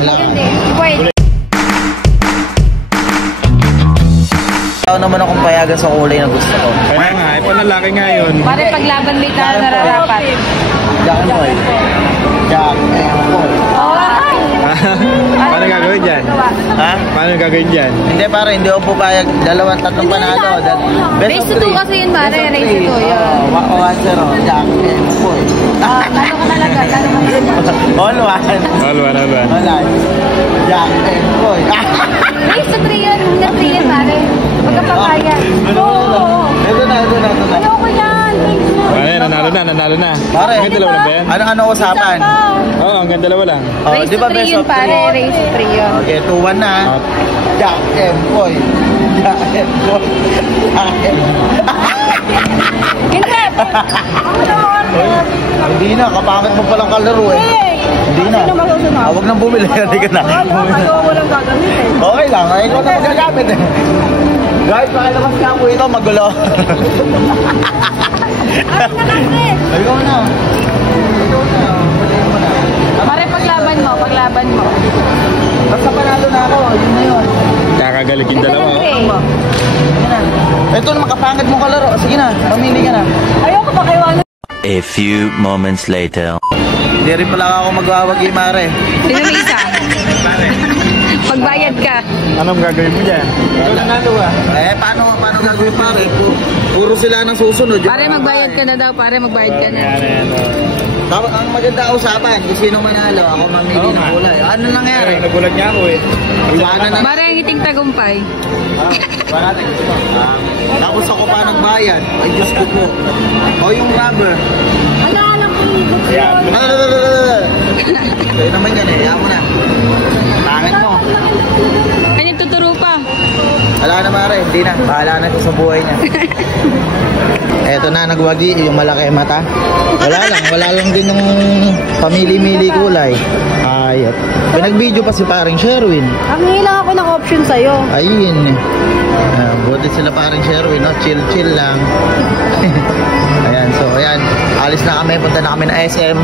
Maganda. White. Ako naman akong payagan sa kulay na gusto ko. Kaya nga, panlalaki nga yun. Pare paglaban may tao nararapat. Jack and Boy. Jack and Boy. Paano gagawin dyan? Ha? Paano gagawin dyan? Hindi pare, hindi ako pupayag. Tatlong panalo. Race to 2 kasi yun pare, race to 2 yun. 1-0, Jack and Boy. Talo ka talaga, talo ka talaga. All one. All one. Wala. Jack and Boy. Race to 3 yun, na 3 yun pare. Pagkapapayag. Oo. Ito na. Ayoko yan. Ay, nanalo na. Pare, Hanggang dalawa na ba yan? ano usapan? Oo, hanggang dalawa lang. Oh, Race di to ba 3 best yun of pare, 3? race to 3 yun. Okay, 2-1 na. Jack and Boy. Jack and Boy. Jack and Hindi. Hindi na, kapangit mo palang kalaro eh. Hindi na. Huwag nang bumili. Hindi ka na. Ako lang gagamitin. Okay lang, ikaw na magagamit eh. Guys, pakilabas nga po ito, magulo. Ikaw na. Pare paglaban mo. Basta panalo na ako, yun na yun. Kakagalit yung dalawa. Sige na. Ito naman kapangit mo kalaro. Sige na, mamili ka na. Ayoko pa kayo ano. A few moments later. Hindi rin pala ako magwawagi, Mare. Sino may isa? Pagbayad ka. Anong gagawin mo dyan? Ikaw nanalo ah. Paano gagawin pare? Puro sila nang susunod. Pare magbayad ka na daw, pare magbayad ka na. Yan. Ang maganda usapan, kung sino manalo, ako mamili ng kulay. Ano nangyari? Nagulat niya ako eh. Iwanan na. Pare ang iting tagumpay. Wala natin gusto. Tapos ako pa nagbayad. Ay, Diyos ko po. O yung rubber. Alam ko yung Kaya naman yan eh. Ayaw mo na. Pangit mo. Kanya tuturo pa. Wala na Mare. Hindi na. Bahala na ito sa buhay niya. Eto na, nagwagi. Yung malaki mata. Wala lang din yung pamili-mili kulay. Ayat. Pinag-video pa si paring Sherwin. Ang hilang ako ng option sa'yo. Ayun. Buti sila paring Sherwin, no? Chill lang. Ayan, so ayan. Alis na kami, punta na kami na SM.